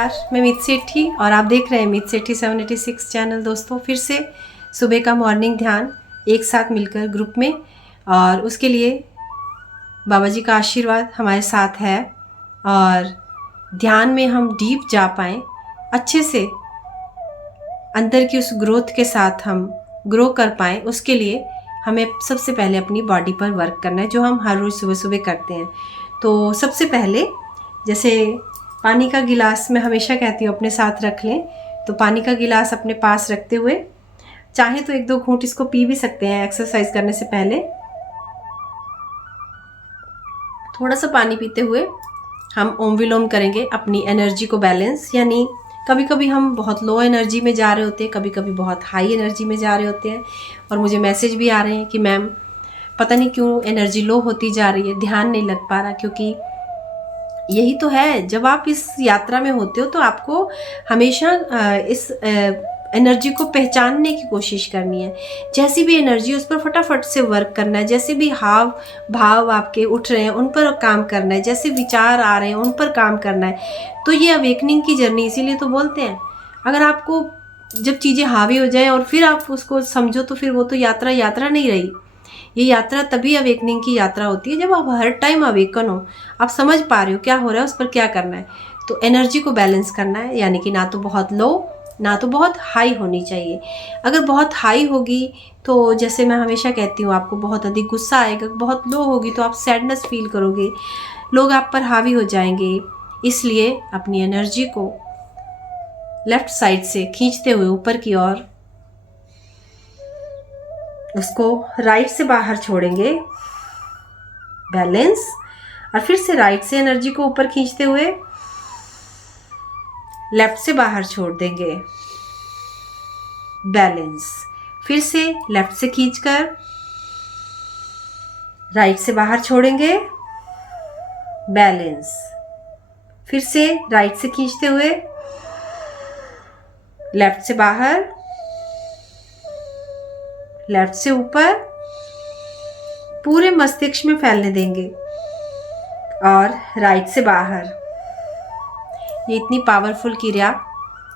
नमस्कार, मैं मीत सेठी और आप देख रहे हैं मीत सेठी 786 चैनल। दोस्तों, फिर से सुबह का मॉर्निंग ध्यान एक साथ मिलकर ग्रुप में, और उसके लिए बाबा जी का आशीर्वाद हमारे साथ है। और ध्यान में हम डीप जा पाएँ, अच्छे से अंदर की उस ग्रोथ के साथ हम ग्रो कर पाएँ, उसके लिए हमें सबसे पहले अपनी बॉडी पर वर्क करना है, जो हम हर रोज़ सुबह सुबह करते हैं। तो सबसे पहले जैसे पानी का गिलास मैं हमेशा कहती हूँ अपने साथ रख लें। तो पानी का गिलास अपने पास रखते हुए चाहे तो एक दो घूंट इसको पी भी सकते हैं एक्सरसाइज करने से पहले। थोड़ा सा पानी पीते हुए हम ओम विलोम करेंगे अपनी एनर्जी को बैलेंस। यानी कभी कभी हम बहुत लो एनर्जी में जा रहे होते हैं, कभी कभी बहुत हाई एनर्जी में जा रहे होते हैं, और मुझे मैसेज भी आ रहे हैं कि मैम पता नहीं क्यों एनर्जी लो होती जा रही है, ध्यान नहीं लग पा रहा। क्योंकि यही तो है, जब आप इस यात्रा में होते हो तो आपको हमेशा इस एनर्जी को पहचानने की कोशिश करनी है। जैसी भी एनर्जी उस पर फटाफट से वर्क करना है, जैसे भी हाव भाव आपके उठ रहे हैं उन पर काम करना है, जैसे विचार आ रहे हैं उन पर काम करना है। तो ये अवेकनिंग की जर्नी, इसीलिए तो बोलते हैं अगर आपको जब चीज़ें हावी हो जाए और फिर आप उसको समझो तो फिर वो तो यात्रा नहीं रही। ये यात्रा तभी अवेकनिंग की यात्रा होती है जब आप हर टाइम अवेकन हो, आप समझ पा रहे हो क्या हो रहा है, उस पर क्या करना है। तो एनर्जी को बैलेंस करना है, यानी कि ना तो बहुत लो ना तो बहुत हाई होनी चाहिए। अगर बहुत हाई होगी तो जैसे मैं हमेशा कहती हूँ आपको बहुत अधिक गुस्सा आएगा, बहुत लो होगी तो आप सैडनेस फील करोगे, लोग आप पर हावी हो जाएंगे। इसलिए अपनी एनर्जी को लेफ्ट साइड से खींचते हुए ऊपर की ओर उसको राइट से बाहर छोड़ेंगे, बैलेंस। और फिर से राइट से एनर्जी को ऊपर खींचते हुए लेफ्ट से बाहर छोड़ देंगे, बैलेंस। फिर से लेफ्ट से खींचकर राइट से बाहर छोड़ेंगे, बैलेंस। फिर से राइट से खींचते हुए लेफ्ट से बाहर, लेफ्ट से ऊपर, पूरे मस्तिष्क में फैलने देंगे, और राइट से बाहर। ये इतनी पावरफुल क्रिया,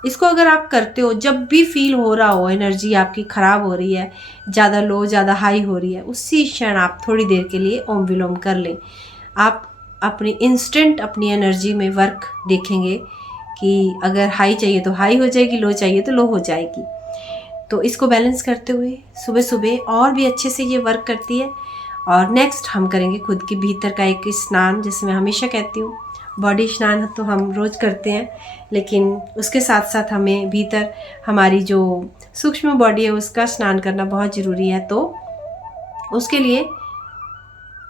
इसको अगर आप करते हो, जब भी फील हो रहा हो एनर्जी आपकी खराब हो रही है, ज़्यादा लो ज़्यादा हाई हो रही है, उसी क्षण आप थोड़ी देर के लिए ओम विलोम कर लें। आप अपनी इंस्टेंट अपनी एनर्जी में वर्क देखेंगे कि अगर हाई चाहिए तो हाई हो जाएगी, लो चाहिए तो लो हो जाएगी। तो इसको बैलेंस करते हुए सुबह सुबह और भी अच्छे से ये वर्क करती है। और नेक्स्ट हम करेंगे खुद के भीतर का एक स्नान। जैसे मैं हमेशा कहती हूँ बॉडी स्नान तो हम रोज़ करते हैं, लेकिन उसके साथ साथ हमें भीतर हमारी जो सूक्ष्म बॉडी है उसका स्नान करना बहुत ज़रूरी है। तो उसके लिए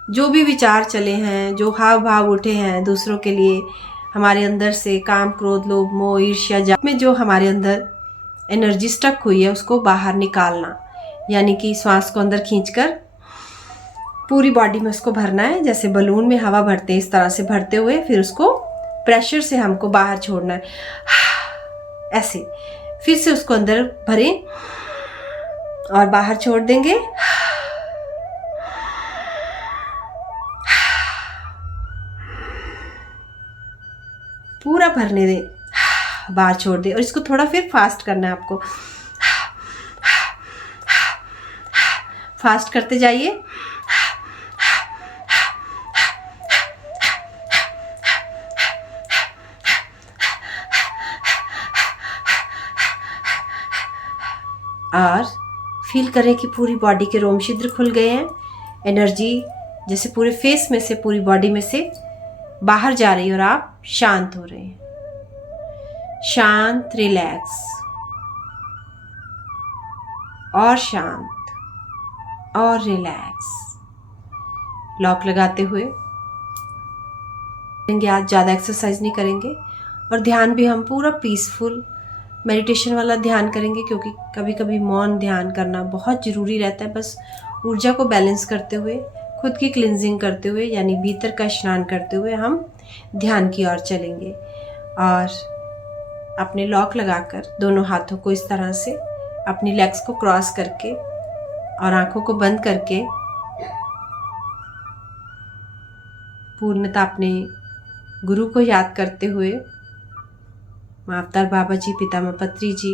जो भी विचार चले हैं, जो हाव भाव उठे हैं दूसरों के लिए, हमारे अंदर से काम क्रोध लोभ मोह ईर्ष्या जात में जो हमारे अंदर एनर्जी स्टक हुई है उसको बाहर निकालना। यानी कि श्वास को अंदर खींचकर पूरी बॉडी में उसको भरना है, जैसे बलून में हवा भरते हैं इस तरह से भरते हुए, फिर उसको प्रेशर से हमको बाहर छोड़ना है, ऐसे। फिर से उसको अंदर भरें और बाहर छोड़ देंगे, पूरा भरने दें, बाहर छोड़ दें। और इसको थोड़ा फिर फास्ट करना है आपको, फास्ट करते जाइए। और फील करें कि पूरी बॉडी के रोम छिद्र खुल गए हैं, एनर्जी जैसे पूरे फेस में से पूरी बॉडी में से बाहर जा रही है और आप शांत हो रहे हैं, शांत, रिलैक्स और शांत और रिलैक्स। लॉक लगाते हुए आज ज़्यादा एक्सरसाइज नहीं करेंगे, और ध्यान भी हम पूरा पीसफुल मेडिटेशन वाला ध्यान करेंगे, क्योंकि कभी कभी मौन ध्यान करना बहुत ज़रूरी रहता है। बस ऊर्जा को बैलेंस करते हुए, खुद की क्लिनजिंग करते हुए, यानी भीतर का स्नान करते हुए हम ध्यान की ओर चलेंगे। और अपने लॉक लगाकर दोनों हाथों को इस तरह से अपनी लेग्स को क्रॉस करके और आंखों को बंद करके पूर्णतः अपने गुरु को याद करते हुए माँ अवतार बाबा जी, पितामह पत्री जी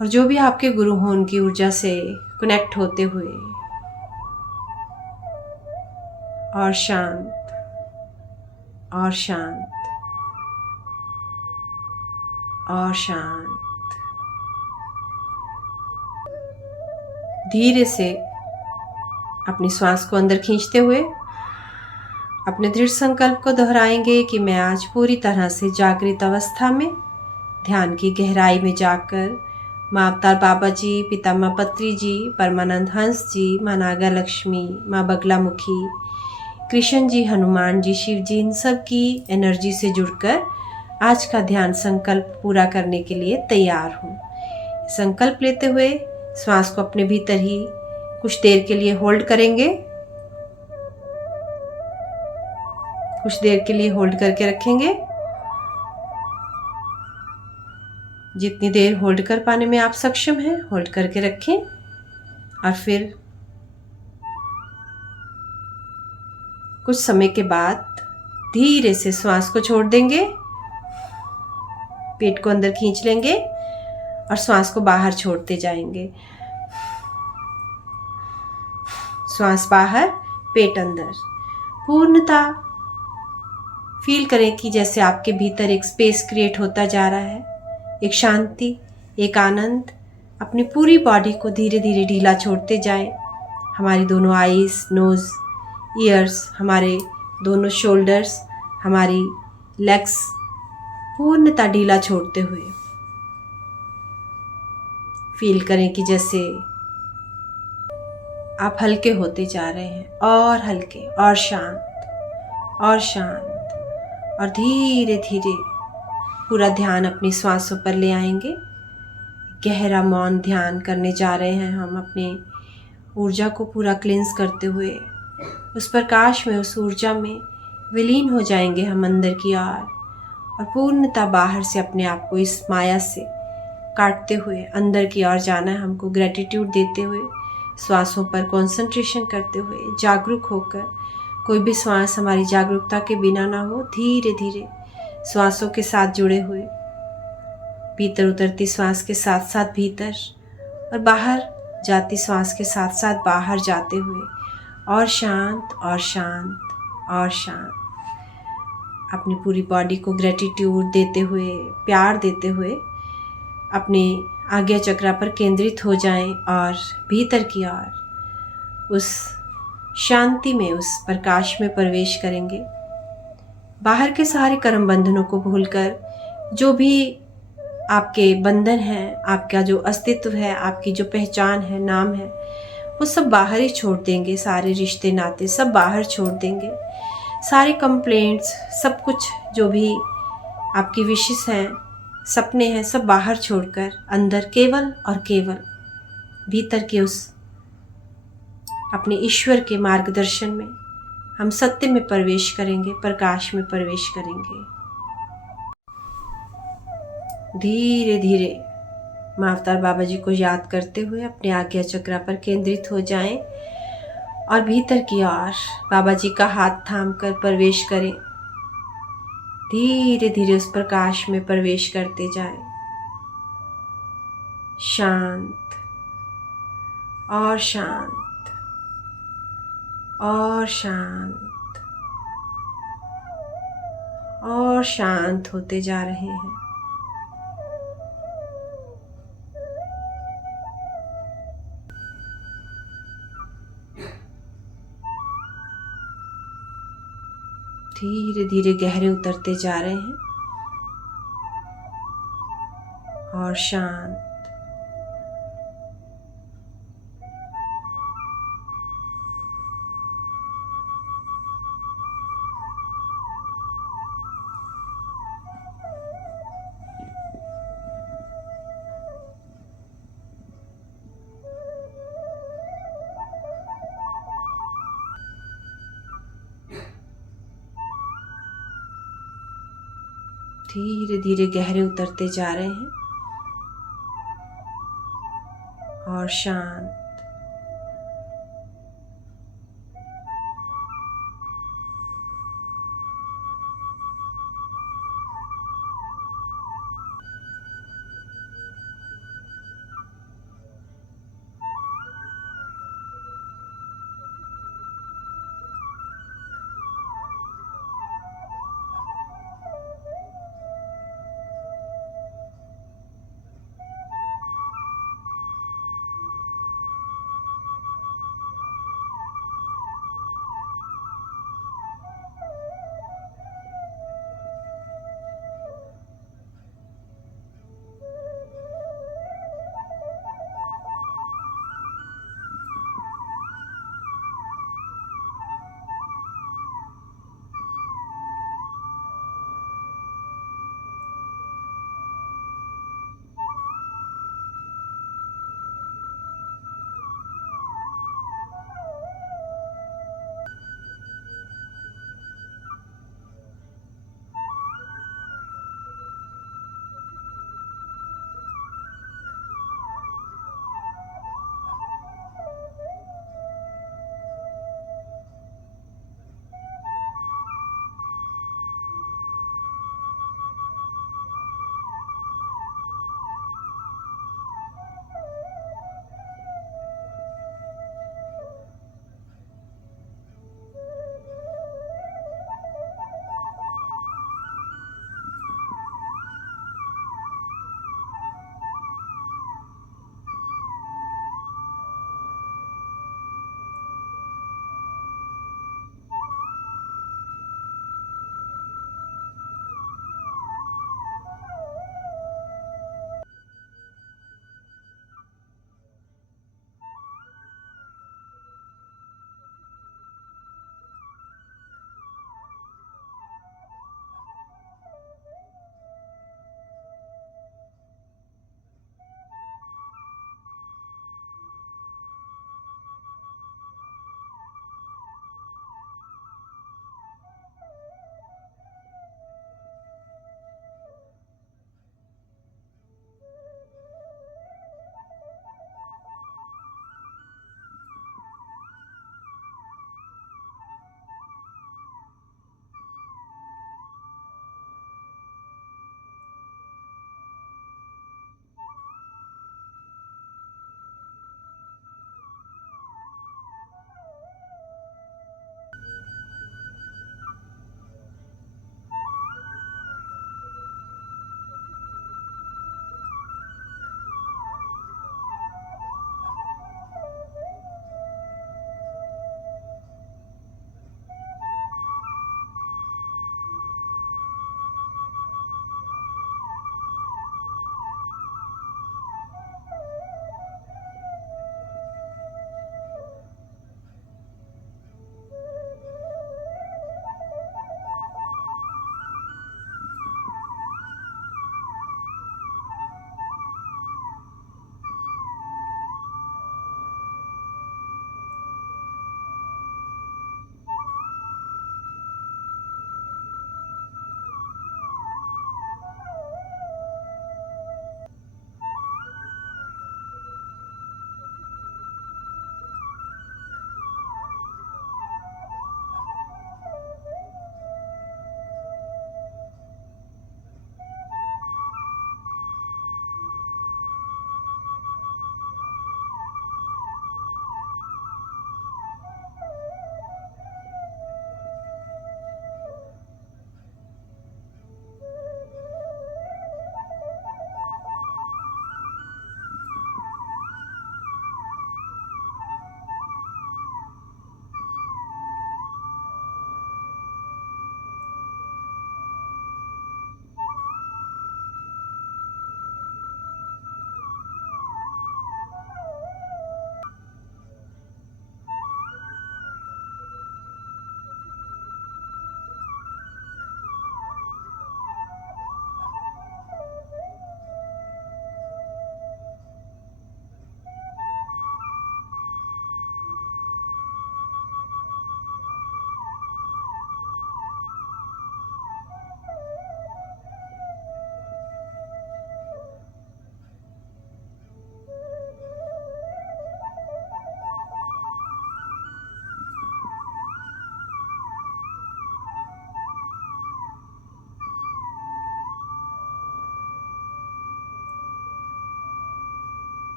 और जो भी आपके गुरु हों उनकी ऊर्जा से कनेक्ट होते हुए और शांत और शांत और शांत। धीरे से अपनी श्वास को अंदर खींचते हुए अपने दृढ़ संकल्प को दोहराएंगे कि मैं आज पूरी तरह से जागृत अवस्था में ध्यान की गहराई में जाकर माँ अवतार बाबा जी, पितामह पत्री जी, परमानंद हंस जी, माँ नागा लक्ष्मी, माँ बगला मुखी, कृष्ण जी, हनुमान जी, शिव जी, इन सब की एनर्जी से जुड़कर आज का ध्यान संकल्प पूरा करने के लिए तैयार हूँ। संकल्प लेते हुए श्वास को अपने भीतर ही कुछ देर के लिए होल्ड करेंगे। कुछ देर के लिए होल्ड करके रखेंगे। जितनी देर होल्ड कर पाने में आप सक्षम हैं होल्ड करके रखें और फिर कुछ समय के बाद धीरे से श्वास को छोड़ देंगे। पेट को अंदर खींच लेंगे और श्वास को बाहर छोड़ते जाएंगे। श्वास बाहर, पेट अंदर। पूर्णता फील करें कि जैसे आपके भीतर एक स्पेस क्रिएट होता जा रहा है, एक शांति, एक आनंद। अपनी पूरी बॉडी को धीरे धीरे ढीला छोड़ते जाएं। हमारी दोनों आईज, नोज, ईयर्स, हमारे दोनों शोल्डर्स, हमारी लेग्स पूर्णतः ढीला छोड़ते हुए फील करें कि जैसे आप हल्के होते जा रहे हैं और हल्के और शांत और शांत। और धीरे धीरे पूरा ध्यान अपनी श्वासों पर ले आएंगे। गहरा मौन ध्यान करने जा रहे हैं हम। अपने ऊर्जा को पूरा क्लींस करते हुए उस प्रकाश में, उस ऊर्जा में विलीन हो जाएंगे हम अंदर की ओर और पूर्णतः बाहर से अपने आप को इस माया से काटते हुए अंदर की ओर जाना है हमको। ग्रेटिट्यूड देते हुए, श्वासों पर कंसंट्रेशन करते हुए, जागरूक होकर, कोई भी श्वास हमारी जागरूकता के बिना ना हो। धीरे धीरे श्वासों के साथ जुड़े हुए, भीतर उतरती श्वास के साथ साथ भीतर और बाहर जाती श्वास के साथ साथ बाहर जाते हुए और शांत और शांत और शांत। अपनी पूरी बॉडी को ग्रेटिट्यूड देते हुए, प्यार देते हुए अपने आज्ञा चक्र पर केंद्रित हो जाएं और भीतर की ओर उस शांति में, उस प्रकाश में प्रवेश करेंगे। बाहर के सारे कर्म बंधनों को भूलकर जो भी आपके बंधन हैं, आपका जो अस्तित्व है, आपकी जो पहचान है, नाम है, वो सब बाहर ही छोड़ देंगे। सारे रिश्ते नाते सब बाहर छोड़ देंगे। सारे कंप्लेंट्स, सब कुछ जो भी आपकी विशेष हैं, सपने हैं, सब बाहर छोड़कर अंदर केवल और केवल भीतर के उस अपने ईश्वर के मार्गदर्शन में हम सत्य में प्रवेश करेंगे, प्रकाश में प्रवेश करेंगे। धीरे धीरे माँ अवतार बाबा जी को याद करते हुए अपने आज्ञा चक्र पर केंद्रित हो जाएं और भीतर की ओर बाबा जी का हाथ थाम कर प्रवेश करें। धीरे धीरे उस प्रकाश में प्रवेश करते जाएं। शांत और शांत और शांत और शांत होते जा रहे हैं। धीरे धीरे गहरे उतरते जा रहे हैं और शांत। धीरे धीरे गहरे उतरते जा रहे हैं और शांत।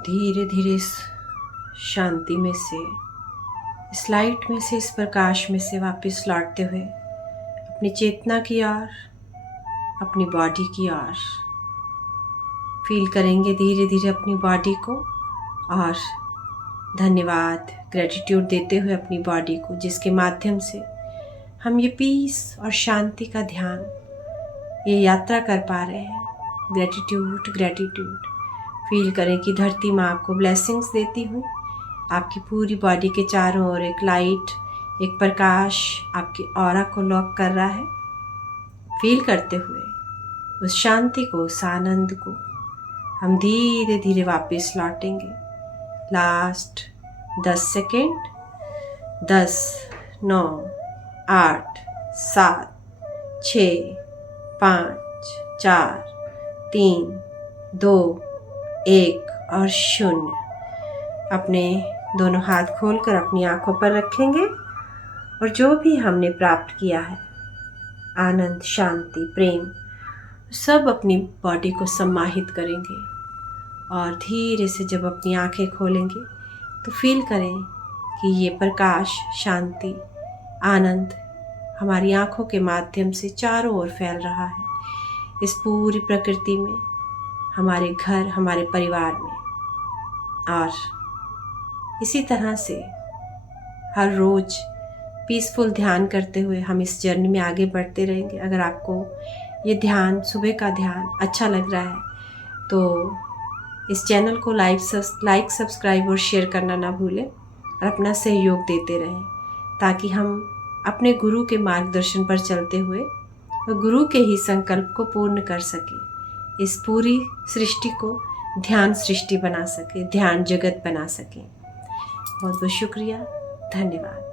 धीरे धीरे इस शांति में से, इस लाइट में से, इस प्रकाश में से वापस लौटते हुए अपनी चेतना की ओर, अपनी बॉडी की ओर फील करेंगे धीरे धीरे अपनी बॉडी को, और धन्यवाद, ग्रेटिट्यूड देते हुए अपनी बॉडी को, जिसके माध्यम से हम ये पीस और शांति का ध्यान, ये यात्रा कर पा रहे हैं। ग्रेटिट्यूड ग्रेटिट्यूड फील करें कि धरती माँ आपको ब्लेसिंग्स देती हुई आपकी पूरी बॉडी के चारों ओर एक लाइट, एक प्रकाश आपकी ऑरा को लॉक कर रहा है। फील करते हुए उस शांति को, उस आनंद को हम धीरे धीरे वापस लौटेंगे। Last 10 second. 10, 9, 8, 7, 6, 5, 4, 3, 2, 1 और 0। अपने दोनों हाथ खोलकर अपनी आंखों पर रखेंगे और जो भी हमने प्राप्त किया है, आनंद, शांति, प्रेम, सब अपनी बॉडी को सम्माहित करेंगे। और धीरे से जब अपनी आंखें खोलेंगे तो फील करें कि ये प्रकाश, शांति, आनंद हमारी आंखों के माध्यम से चारों ओर फैल रहा है, इस पूरी प्रकृति में, हमारे घर, हमारे परिवार में। और इसी तरह से हर रोज़ पीसफुल ध्यान करते हुए हम इस जर्नी में आगे बढ़ते रहेंगे। अगर आपको ये ध्यान, सुबह का ध्यान अच्छा लग रहा है तो इस चैनल को लाइक, सब्सक्राइब और शेयर करना ना भूलें और अपना सहयोग देते रहें, ताकि हम अपने गुरु के मार्गदर्शन पर चलते हुए और गुरु के ही संकल्प को पूर्ण कर सकें। इस पूरी सृष्टि को ध्यान सृष्टि बना सके, ध्यान जगत बना सके। बहुत बहुत शुक्रिया, धन्यवाद।